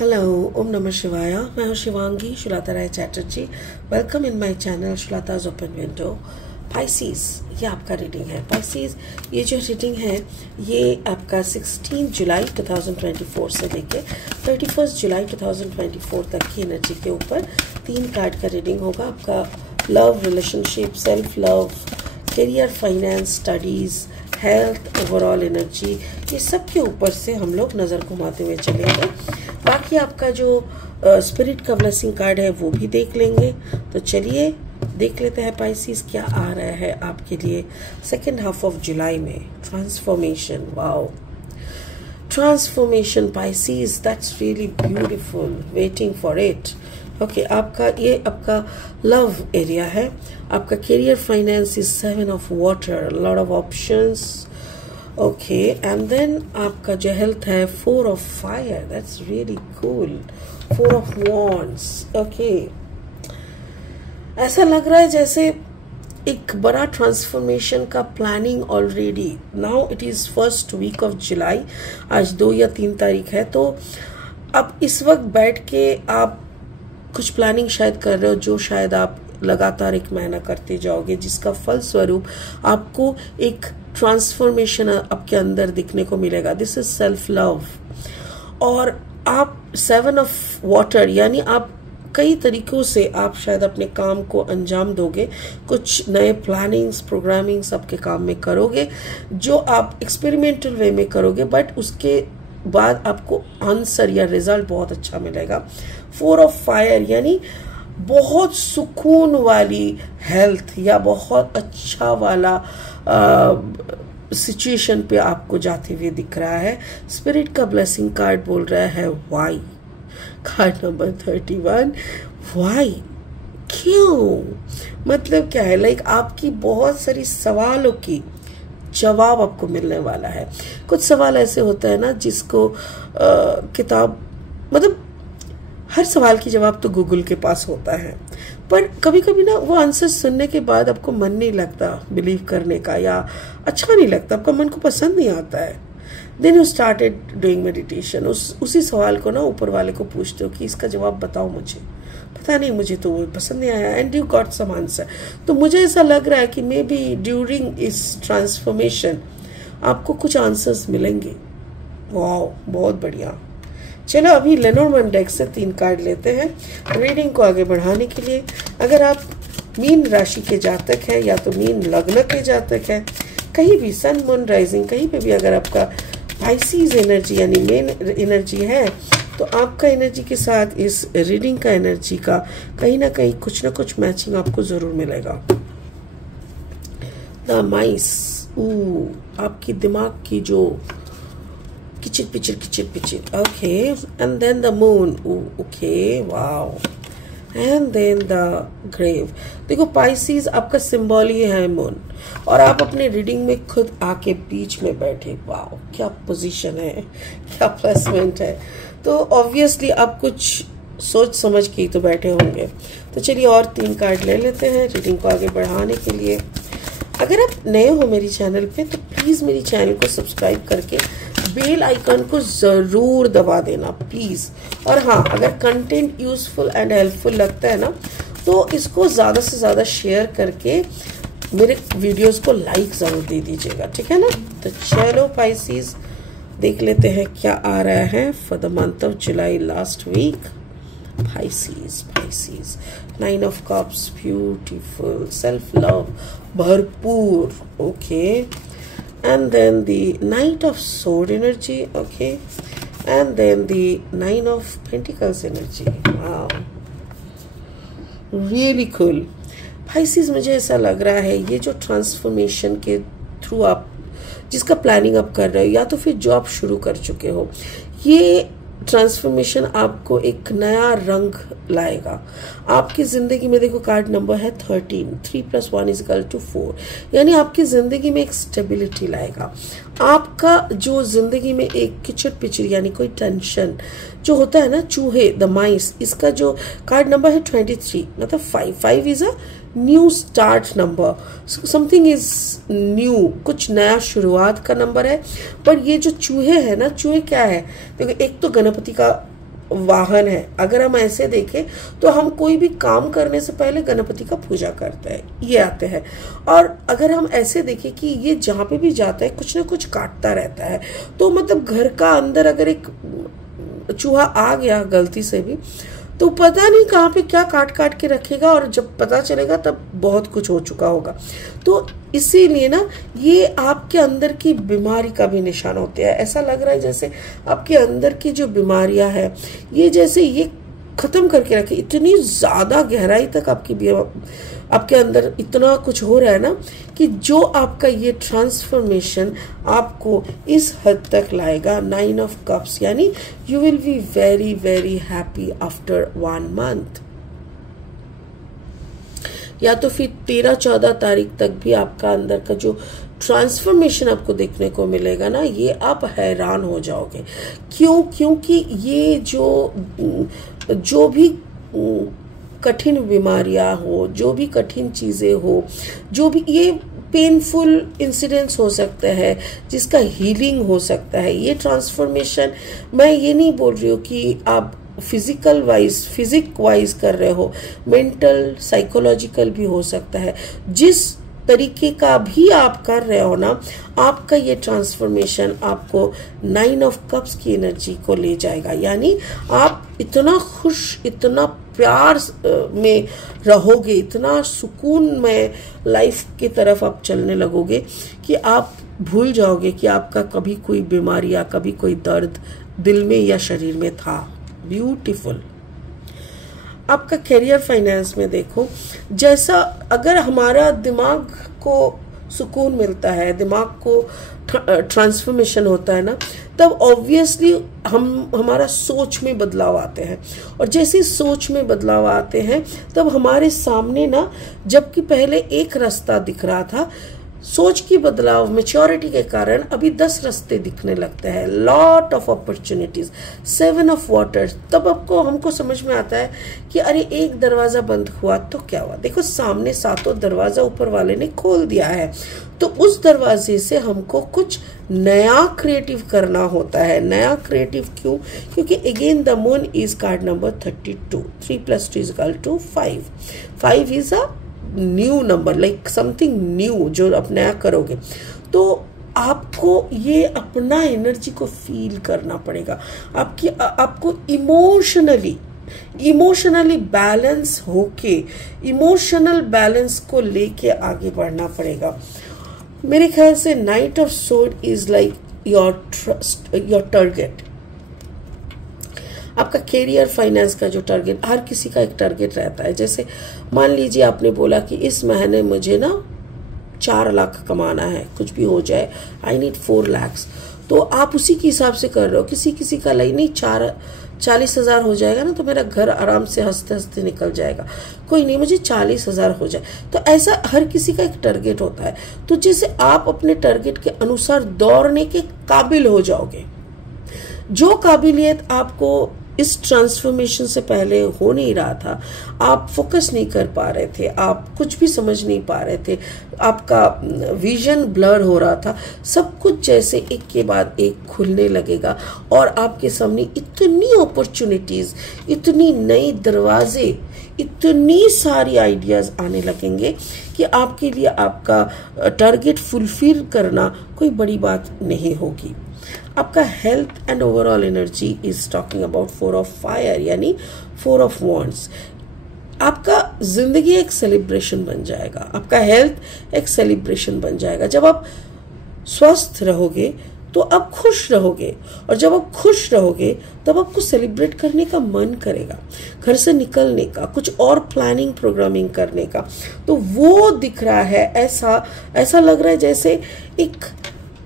Hello, Om Namah Shivaya. मैं हूँ Shivangi Shulata Rai Chatterjee. Welcome in my channel Shulata's open window. Pisces, ये आपका रीडिंग है. पाइसिस, ये जो रीडिंग है ये आपका 16 जुलाई 2024 से लेके 31 जुलाई 2024 तक की एनर्जी के ऊपर 3 कार्ड का रीडिंग होगा. आपका love, relationship, self love, career, finance, studies, health, overall energy, ये सब के ऊपर से हम लोग नज़र घुमाते हुए चलेंगे. बाकी आपका जो स्पिरिट का ब्लेसिंग कार्ड है वो भी देख लेंगे. तो चलिए देख लेते हैं पाइसिस क्या आ रहा है आपके लिए सेकेंड हाफ ऑफ जुलाई में. Transformation, wow, transformation pieces, that's really beautiful. Waiting for it. Okay, ये आपका लव एरिया है. आपका career, finance is 7 of water, lot of options. Okay, and then आपका जो हेल्थ है 4 of fire, that's really cool. 4 of wands. Okay, ऐसा लग रहा है जैसे एक बड़ा ट्रांसफॉर्मेशन का planning already. Now it is first week of July, आज 2 या 3 तारीख है. तो अब इस वक्त बैठ के आप कुछ प्लानिंग शायद कर रहे हो जो शायद आप लगातार 1 महीना करते जाओगे, जिसका फल स्वरूप आपको एक ट्रांसफॉर्मेशन आपके अंदर दिखने को मिलेगा. This is self love. और आप 7 ऑफ वाटर, यानी आप कई तरीकों से आप शायद अपने काम को अंजाम दोगे. कुछ नए प्लानिंग्स, प्रोग्रामिंग्स आपके काम में करोगे जो आप एक्सपेरिमेंटल वे में करोगे, बट उसके बाद आपको आंसर या रिजल्ट बहुत अच्छा मिलेगा. 4 ऑफ फायर यानी बहुत सुकून वाली हेल्थ या बहुत अच्छा वाला सिचुएशन पे आपको जाते हुए दिख रहा है. स्पिरिट का ब्लेसिंग कार्ड बोल रहा है वाई. Card number 31. वाई, क्यों, मतलब क्या है? लाइक आपकी बहुत सारी सवालों की जवाब आपको मिलने वाला है. कुछ सवाल ऐसे होते हैं ना जिसको किताब, मतलब हर सवाल की जवाब तो गूगल के पास होता है, पर कभी कभी ना वो आंसर सुनने के बाद आपको मन नहीं लगता बिलीव करने का, या अच्छा नहीं लगता, आपका मन को पसंद नहीं आता है. Then you started doing meditation. उसी सवाल को ना ऊपर वाले को पूछते हो कि इसका जवाब बताओ मुझे. पता नहीं, मुझे तो वो पसंद नहीं आया, and you got some answer. तो मुझे ऐसा लग रहा है कि मे बी ड्यूरिंग इस ट्रांसफॉर्मेशन आपको कुछ आंसर्स मिलेंगे. वाओ, बहुत बढ़िया. चलो अभी लेनोर्मैन डेक से 3 कार्ड लेते हैं रीडिंग को आगे बढ़ाने के लिए. अगर आप मीन राशि के जातक हैं या तो मीन लग्न के जातक हैं, कहीं भी सन, मून, राइजिंग, कहीं पे भी अगर आपका पाइसिस एनर्जी यानी मेन एनर्जी है, तो आपका एनर्जी के साथ इस रीडिंग का एनर्जी का कहीं ना कहीं कुछ ना कुछ मैचिंग आपको जरूर मिलेगा. द माइस, आपकी दिमाग की जो किचिर पिचिर. Okay, and then the moon. Okay, wow. And then the grave. देखो पाइसिस, आपका सिंबल ही है मून, और आप अपने रीडिंग में खुद आके बीच में बैठे. वाओ, क्या पोजीशन है, क्या प्लेसमेंट है. तो ऑब्वियसली आप कुछ सोच समझ के ही तो बैठे होंगे. तो चलिए और 3 कार्ड ले लेते हैं रीडिंग को आगे बढ़ाने के लिए. अगर आप नए हो मेरी चैनल पे तो प्लीज मेरी चैनल को सब्सक्राइब करके बेल आइकन को जरूर दबा देना प्लीज. और हाँ, अगर कंटेंट यूजफुल एंड हेल्पफुल लगता है ना तो इसको ज्यादा से ज्यादा शेयर करके मेरे वीडियोस को लाइक जरूर दे दीजिएगा, ठीक है ना. तो चलो पाइसिस देख लेते हैं क्या आ रहा है for the month of July, last week. Pisces, 9 of cups, beautiful, self love भरपूर. Okay, and then the Knight of Sword energy. Okay, and then the 9 of Pentacles energy. Wow, really cool. Pisces, मुझे ऐसा लग रहा है ये जो transformation के through आप जिसका प्लानिंग आप कर रहे हो, या तो फिर जो आप शुरू कर चुके हो, ये ट्रांसफॉर्मेशन आपको एक नया रंग लाएगा आपकी जिंदगी में. देखो कार्ड नंबर है 13. 3 + 1 = 4, यानी आपकी जिंदगी में एक स्टेबिलिटी लाएगा. आपका जो जिंदगी में एक किचर पिचर यानी कोई टेंशन जो होता है ना, चूहे, द माइस, इसका जो कार्ड नंबर है 23, मतलब 5 is a new start number. Something is new, कुछ नया शुरुआत का नंबर है. पर ये जो चूहे है ना, चूहे क्या है, देखो एक तो गणपति का वाहन है। अगर हम ऐसे देखें तो हम कोई भी काम करने से पहले गणपति का पूजा करते हैं, ये आते हैं। और अगर हम ऐसे देखें कि ये जहाँ पे भी जाता है कुछ ना कुछ काटता रहता है, तो मतलब घर का अंदर अगर एक चूहा आ गया गलती से भी, तो पता नहीं कहाँ पे क्या काट काट के रखेगा, और जब पता चलेगा तब बहुत कुछ हो चुका होगा। तो इसीलिए ना ये आपके अंदर की बीमारी का भी निशान होते हैं। ऐसा लग रहा है जैसे आपके अंदर की जो बीमारियां है ये जैसे ये खत्म करके रखे, इतनी ज्यादा गहराई तक आपके अंदर इतना कुछ हो रहा है ना कि जो आपका ये ट्रांसफॉर्मेशन आपको इस हद तक लाएगा। 9 ऑफ कप्स यानी you will be very very happy after 1 month, या तो फिर 13-14 तारीख तक भी आपका अंदर का जो ट्रांसफॉर्मेशन आपको देखने को मिलेगा ना, ये आप हैरान हो जाओगे। क्यों? क्योंकि ये जो भी कठिन बीमारियां हो, जो भी कठिन चीजें हो, जो भी ये पेनफुल इंसिडेंट्स हो सकते हैं जिसका हीलिंग हो सकता है, ये ट्रांसफॉर्मेशन, मैं ये नहीं बोल रही हूँ कि आप फिजिक वाइज कर रहे हो, मेंटल साइकोलॉजिकल भी हो सकता है। जिस तरीके का भी आप कर रहे हो ना, आपका ये ट्रांसफॉर्मेशन आपको 9 ऑफ कप्स की एनर्जी को ले जाएगा। यानी आप इतना खुश, इतना प्यार में रहोगे, इतना सुकून में लाइफ की तरफ आप चलने लगोगे कि आप भूल जाओगे कि आपका कभी कोई बीमारी या कभी कोई दर्द दिल में या शरीर में था। ब्यूटीफुल। आपका करियर फाइनेंस में देखो, जैसा अगर हमारा दिमाग को सुकून मिलता है, दिमाग को ट्रांसफॉर्मेशन होता है ना, तब ऑब्वियसली हमारा सोच में बदलाव आते हैं। और जैसे सोच में बदलाव आते हैं तब हमारे सामने ना, जबकि पहले एक रास्ता दिख रहा था, सोच की बदलाव, मेच्योरिटी के कारण अभी 10 रास्ते दिखने लगते हैं। Lot of opportunities. 7 of waters. तब हमको समझ में आता है कि अरे एक दरवाजा बंद हुआ तो क्या हुआ, देखो सामने 7 दरवाजा ऊपर वाले ने खोल दिया है, तो उस दरवाजे से हमको कुछ नया क्रिएटिव करना होता है। नया क्रिएटिव क्यों? क्योंकि again the moon is called number 32। 3 + 2 = 5। 5 is a new number, like something new जो आप नया करोगे। तो आपको ये अपना एनर्जी को फील करना पड़ेगा। आपको इमोशनली बैलेंस होके, इमोशनल बैलेंस को लेके आगे बढ़ना पड़ेगा। मेरे ख्याल से night of sword is like your target. आपका कैरियर फाइनेंस का जो टारगेट, हर किसी का एक टारगेट रहता है। जैसे मान लीजिए आपने बोला कि इस महीने मुझे ना 4 लाख कमाना है, कुछ भी हो जाए, आई नीड 4 लाख, तो आप उसी के हिसाब से कर रहे हो। किसी का नहीं 40,000 हो जाएगा ना तो मेरा घर आराम से हंसते हंसते निकल जाएगा, कोई नहीं मुझे 40,000 हो जाए। तो ऐसा हर किसी का एक टारगेट होता है। तो जैसे आप अपने टारगेट के अनुसार दौड़ने के काबिल हो जाओगे, जो काबिलियत आपको इस ट्रांसफॉर्मेशन से पहले हो नहीं रहा था, आप फोकस नहीं कर पा रहे थे, आप कुछ भी समझ नहीं पा रहे थे, आपका विजन ब्लर हो रहा था, सब कुछ जैसे एक के बाद एक खुलने लगेगा और आपके सामने इतनी अपॉर्चुनिटीज, इतनी नई दरवाजे, इतनी सारी आइडियाज आने लगेंगे कि आपके लिए आपका टारगेट फुलफिल करना कोई बड़ी बात नहीं होगी। आपका health and overall energy is talking about 4 of fire यानी 4 ऑफ वॉन्ड्स। आपका जिंदगी एक सेलिब्रेशन बन जाएगा, आपका हेल्थ एक सेलिब्रेशन बन जाएगा। जब आप स्वस्थ रहोगे तो आप खुश रहोगे, और जब आप खुश रहोगे तब आपको सेलिब्रेट करने का मन करेगा, घर से निकलने का, कुछ और प्लानिंग प्रोग्रामिंग करने का। तो वो दिख रहा है, ऐसा लग रहा है जैसे एक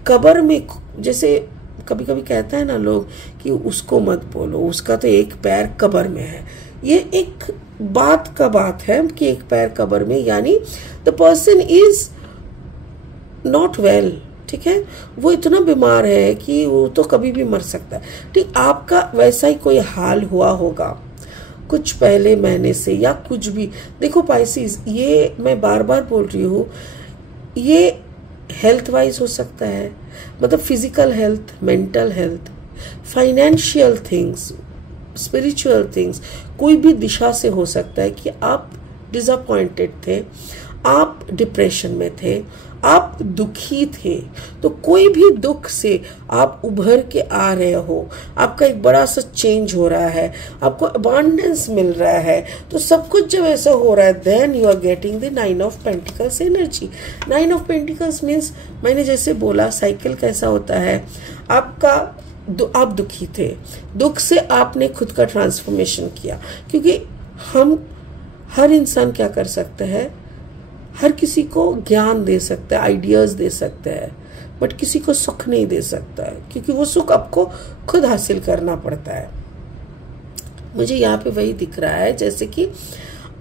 कब्र में, जैसे कभी कभी कहता है ना लोग कि उसको मत बोलो, उसका तो एक पैर कब्र में है। ये एक बात है कि एक पैर कब्र में, यानी the person is not well, ठीक है, वो इतना बीमार है कि वो तो कभी भी मर सकता है। ठीक, आपका वैसा ही कोई हाल हुआ होगा कुछ पहले महीने से या कुछ भी। देखो पाइसिस, ये मैं बार बार बोल रही हूँ, ये हेल्थ वाइज हो सकता है, मतलब physical health, mental health, financial things, spiritual things कोई भी दिशा से हो सकता है कि आप डिसअपॉइंटेड थे, आप डिप्रेशन में थे, आप दुखी थे, तो कोई भी दुख से आप उभर के आ रहे हो, आपका एक बड़ा सा चेंज हो रहा है, आपको अबांडेंस मिल रहा है, तो सब कुछ जब ऐसा हो रहा है then you are getting the 9 of pentacles energy. 9 of pentacles means मैंने जैसे बोला साइकिल कैसा होता है, आप दुखी थे, दुख से आपने खुद का ट्रांसफॉर्मेशन किया, क्योंकि हम हर इंसान क्या कर सकते हैं, हर किसी को ज्ञान दे सकता है, आइडियाज दे सकता है, बट किसी को सुख नहीं दे सकता है, क्योंकि वो सुख आपको खुद हासिल करना पड़ता है। मुझे यहाँ पे वही दिख रहा है जैसे कि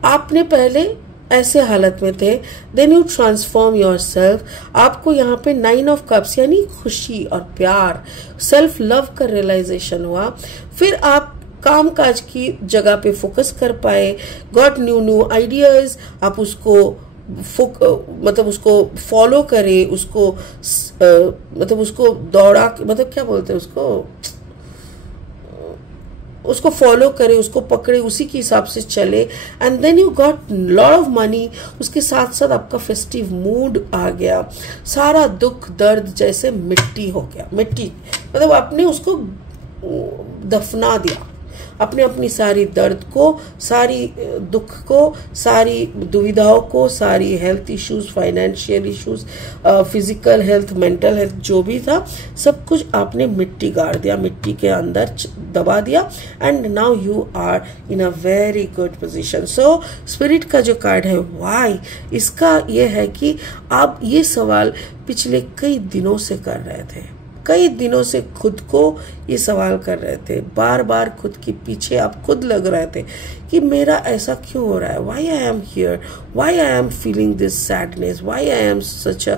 आपने पहले ऐसे हालत में थे, then you transform yourself. आपको यहाँ पे 9 ऑफ कप्स यानी खुशी और प्यार, सेल्फ लव का रियलाइजेशन हुआ, फिर आप काम काज की जगह पे फोकस कर पाए, गॉट न्यू आइडियाज, आप उसको मतलब उसको फॉलो करे, उसको मतलब उसको दौड़ा, मतलब क्या बोलते हैं उसको फॉलो करे, उसको पकड़े, उसी के हिसाब से चले, and then you got lot of money. उसके साथ साथ आपका फेस्टिव मूड आ गया, सारा दुख दर्द जैसे मिट्टी हो गया, मिट्टी मतलब आपने उसको दफना दिया, अपने अपनी सारी दर्द को, सारी दुख को, सारी दुविधाओं को, सारी health issues, financial issues, physical health, mental health, जो भी था सब कुछ आपने मिट्टी गाड़ दिया, मिट्टी के अंदर दबा दिया, and now you are in a very good position. So spirit का जो कार्ड है वाई, इसका ये है कि आप ये सवाल पिछले कई दिनों से कर रहे थे, कई दिनों से खुद को ये सवाल कर रहे थे, बार बार खुद के पीछे आप खुद लग रहे थे कि मेरा ऐसा क्यों हो रहा है, why I am here, why I am feeling this sadness, why I am such a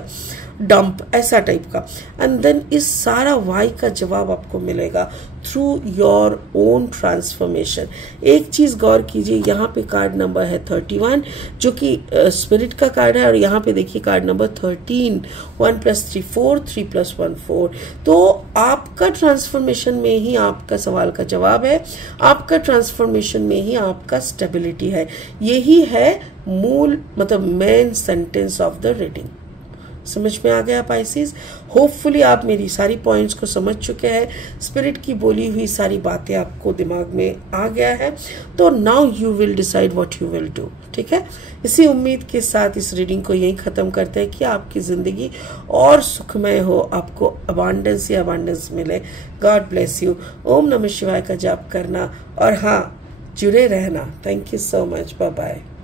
dump, ऐसा टाइप का। एंड देन इस सारा वाई का जवाब आपको मिलेगा थ्रू योर ओन ट्रांसफॉर्मेशन। एक चीज गौर कीजिए, यहाँ पे कार्ड नंबर है 31 जो कि स्पिरिट का कार्ड है, और यहाँ पे देखिए कार्ड नंबर 13, 1 + 3 4, 3 + 1 4। तो आपका ट्रांसफॉर्मेशन में ही आपका सवाल का जवाब है, आपका ट्रांसफॉर्मेशन में ही आपका स्टेबिलिटी है। यही है मूल मतलब main sentence of the reading. समझ में आ गया पाइसेस? होपफुली आप मेरी सारी पॉइंट्स को समझ चुके हैं, स्पिरिट की बोली हुई सारी बातें आपको दिमाग में आ गया है, तो now you will decide what you will do. ठीक है, इसी उम्मीद के साथ इस रीडिंग को यही खत्म करते हैं कि आपकी जिंदगी और सुखमय हो, आपको अबांडेंस या अबांडेंस मिले। God bless you. ओम नमः शिवाय का जाप करना और हाँ जुड़े रहना। Thank you so much. Bye bye.